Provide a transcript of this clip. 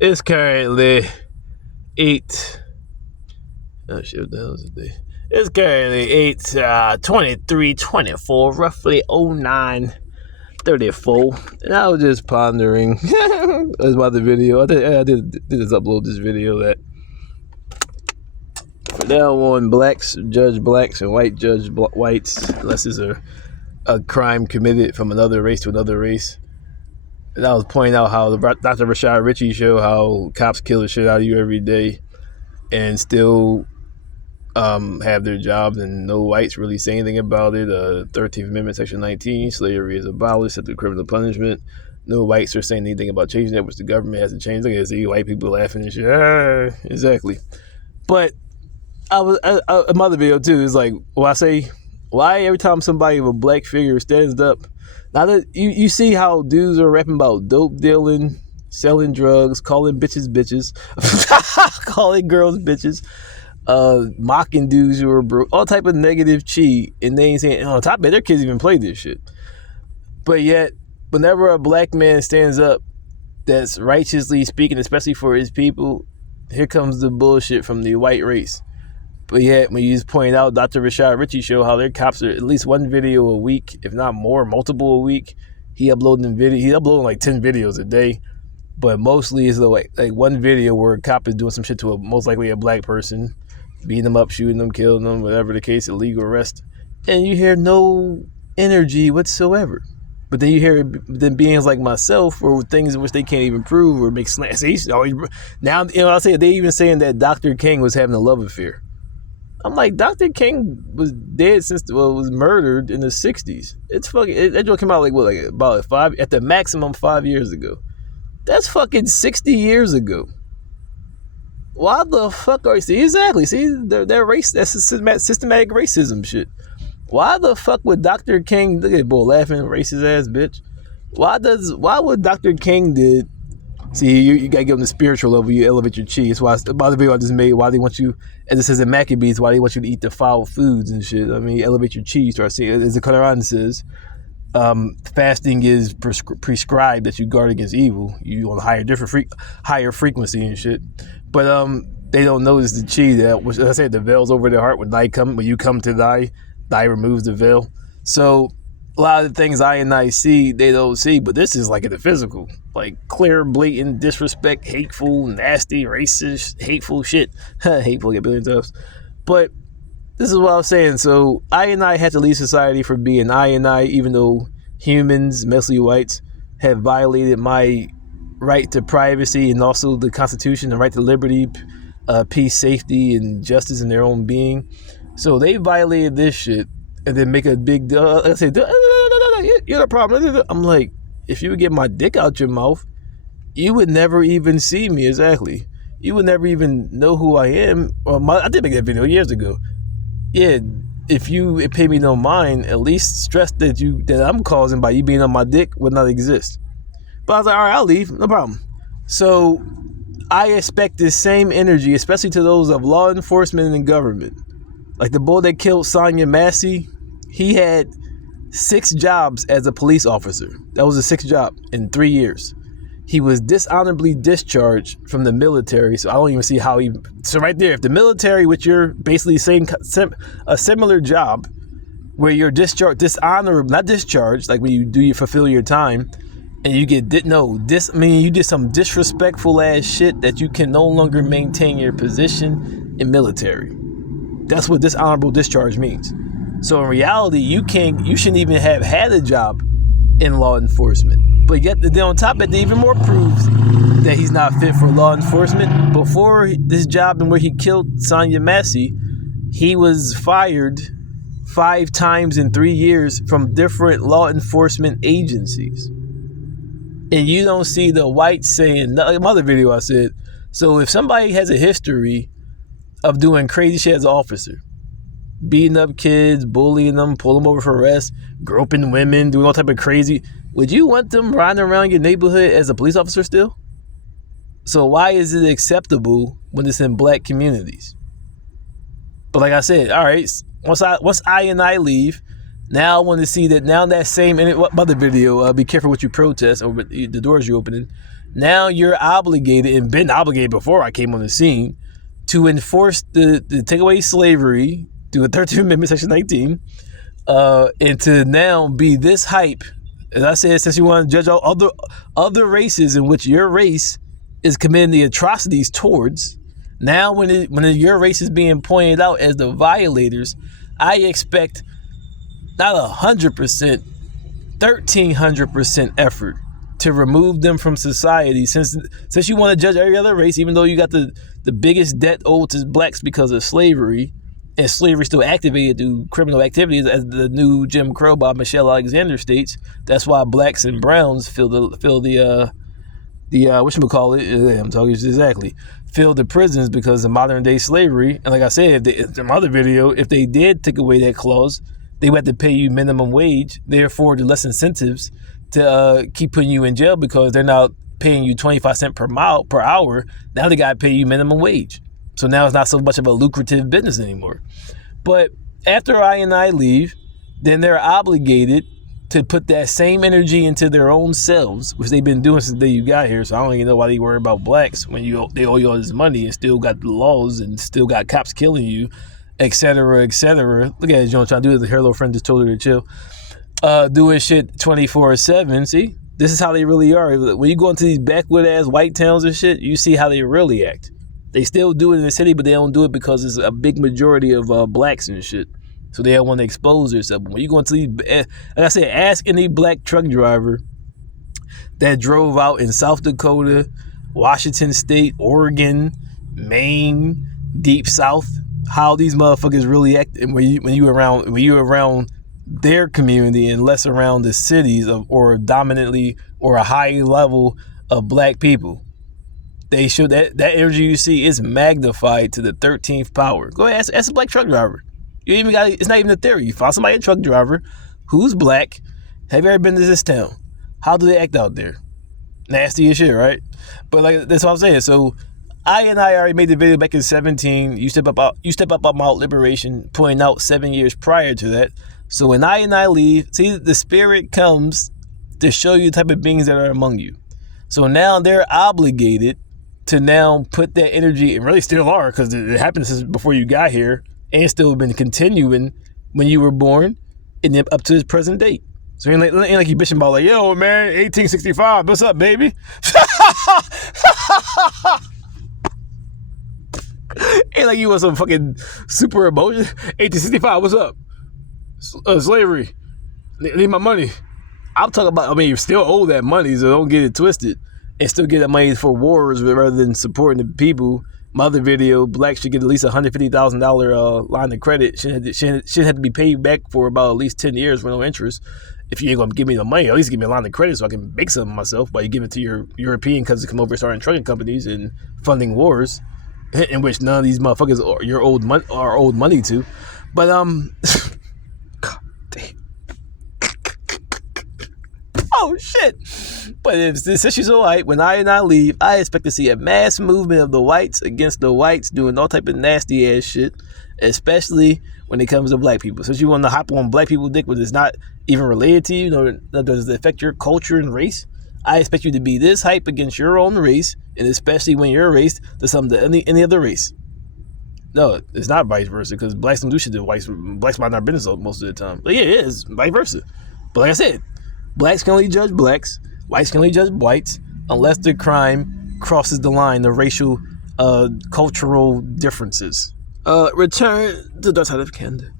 It's currently 8. Oh shit, what the hell is it day? It's currently 8, 23, 24, roughly 09:34. And I was just pondering about the video. I did just upload this video that from now on, blacks judge blacks and white judge whites unless it's a crime committed from another race to another race. And I was pointing out how the Dr. Rashad Ritchie show how cops kill the shit out of you every day and still have their jobs, and no whites really say anything about it. 13th Amendment, Section 19, slavery is abolished, set to criminal punishment. No whites are saying anything about changing that, which the government has to change. Look at see white people laughing and shit. Exactly. But another video too is like, well, I say, why every time somebody with a black figure stands up, now that you see how dudes are rapping about dope dealing, selling drugs, calling bitches bitches, calling girls bitches, mocking dudes who are broke, all type of negative cheat, and they ain't saying, on top of it, their kids even play this shit. But yet, whenever a black man stands up that's righteously speaking, especially for his people, here comes the bullshit from the white race. But yet, when you just point out Dr. Rashad Ritchie show how their cops are at least one video a week, if not more, multiple a week. He's uploading like 10 videos a day. But mostly it's like one video where a cop is doing some shit to most likely a black person, beating them up, shooting them, killing them, whatever the case, illegal arrest. And you hear no energy whatsoever. But then you hear them beings like myself or things in which they can't even prove or make slants. Now, I say they even saying that Dr. King was having a love affair. I'm like, Dr. King was dead was murdered in the 60s. It's fucking, that joke came out about 5, at the maximum 5 years ago. That's fucking 60 years ago. Why the fuck are you, see, they're race, that's systematic racism shit. Why the fuck would Dr. King, look at boy laughing, racist ass bitch. Why would Dr. King did, see, you gotta get on the spiritual level, you elevate your chi. That's why, by the video I just made, why they want you, as it says in Maccabees, why they want you to eat the foul foods and shit. I mean, elevate your chi, start seeing, as the Quran says, fasting is prescribed that you guard against evil. You on higher frequency and shit. But they don't notice the chi that, which, as I said, the veil's over their heart. When you come to thy removes the veil. So a lot of the things I see, they don't see, but this is like in the physical, like clear, blatant disrespect, hateful, nasty, racist, hateful shit. Hateful, get billion times. But this is what I was saying. So I had to leave society for being I, even though humans, mostly whites, have violated my right to privacy and also the Constitution, the right to liberty, peace, safety, and justice in their own being. So they violated this shit and then make a big deal. I say, you're the problem. I'm like, if you would get my dick out your mouth, you would never even see me. Exactly. You would never even know who I am. I did make that video years ago. Yeah, if you pay me no mind, at least stress that I'm causing by you being on my dick would not exist. But I was like, all right, I'll leave, no problem. So I expect this same energy, especially to those of law enforcement and government. Like the boy that killed Sonia Massey, he had 6 jobs as a police officer. That was his 6th job in 3 years. He was dishonorably discharged from the military, so I don't even see how he... So right there, if the military, which you're basically saying a similar job, where you're dishonorable, not discharged, like when you fulfill your time, and you get, you did some disrespectful ass shit that you can no longer maintain your position in military. That's what dishonorable discharge means. So in reality, you shouldn't even have had a job in law enforcement. But yet, then on top of it, they even more proves that he's not fit for law enforcement. Before this job and where he killed Sonia Massey, he was fired 5 times in 3 years from different law enforcement agencies. And you don't see the whites saying, like my other video I said, so if somebody has a history of doing crazy shit as an officer, beating up kids, bullying them, pulling them over for arrest, groping women, doing all type of crazy, would you want them riding around your neighborhood as a police officer still? So why is it acceptable when it's in black communities? But like I said, all right, once I leave, now I want to see that now that same, and what other video, be careful what you protest, or the doors you're opening. Now you're obligated, and been obligated before I came on the scene, to enforce the take away slavery through the 13th Amendment, Section 19, and to now be this hype. As I said, since you want to judge all other races in which your race is committing the atrocities towards, now when your race is being pointed out as the violators, I expect not 100%, 1,300% effort to remove them from society. Since you want to judge every other race, even though you got the biggest debt owed to blacks because of slavery, and slavery still activated through criminal activities, as the new Jim Crow by Michelle Alexander states. That's why blacks and browns fill the whatchamacallit, I'm talking exactly, fill the prisons because of modern day slavery. And like I said, in my other video, if they did take away that clause, they would have to pay you minimum wage. Therefore, the less incentives to keep putting you in jail, because they're not paying you 25 cents per hour. Now they got to pay you minimum wage. So now it's not so much of a lucrative business anymore. But after I leave, then they're obligated to put that same energy into their own selves, which they've been doing since the day you got here. So I don't even know why they worry about blacks when they owe you all this money and still got the laws and still got cops killing you, etc., etc. Look at it, John trying to do it. Her little friend just told her to chill. Doing shit 24/7. See, this is how they really are. When you go into these backwood ass white towns and shit, you see how they really act. They still do it in the city, but they don't do it because it's a big majority of blacks and shit. So they don't want to expose themselves. But when you go into these, like I said, ask any black truck driver that drove out in South Dakota, Washington State, Oregon, Maine, Deep South, how these motherfuckers really act. And when you around their community and less around the cities or dominantly or a high level of black people. They show that energy you see is magnified to the 13th power. Go ahead, ask a black truck driver. You even got, it's not even a theory. You find somebody, a truck driver, who's black. Have you ever been to this town? How do they act out there? Nasty as shit, right? But like that's what I'm saying. So I already made the video back in 2017. You step up on Mount Liberation, pointing out 7 years prior to that. So when I leave, see, the spirit comes to show you the type of beings that are among you. So now they're obligated to now put that energy, and really still are, because it happened since before you got here, and still been continuing when you were born, and then up to this present date. So ain't like you bitching about like, yo man, 1865, what's up, baby? Ain't like you want some fucking super emotion. 1865, what's up? Slavery. Need my money. I'm talking about, I mean, you still owe that money, so don't get it twisted. And still get that money for wars rather than supporting the people. My other video, blacks should get at least $150,000 line of credit. Shouldn't have to be paid back for about at least 10 years with no interest. If you ain't going to give me the money, at least give me a line of credit so I can make something myself, while you give it to your European cousins to come over and starting trucking companies and funding wars, in which none of these motherfuckers are your old money to. But, God damn. Oh, shit. But if this issue's all right, when I leave, I expect to see a mass movement of the whites against the whites doing all type of nasty ass shit, especially when it comes to black people. Since you want to hop on black people dick when it's not even related to you, nor does it affect your culture and race, I expect you to be this hype against your own race, and especially when you're race to something to any other race. No, it's not vice versa, because blacks don't do shit to whites. Blacks mind our business most of the time. But yeah, it is vice versa. But like I said, blacks can only judge blacks, whites can only judge whites, unless the crime crosses the line of racial, cultural differences. Return to the dark side of Canada.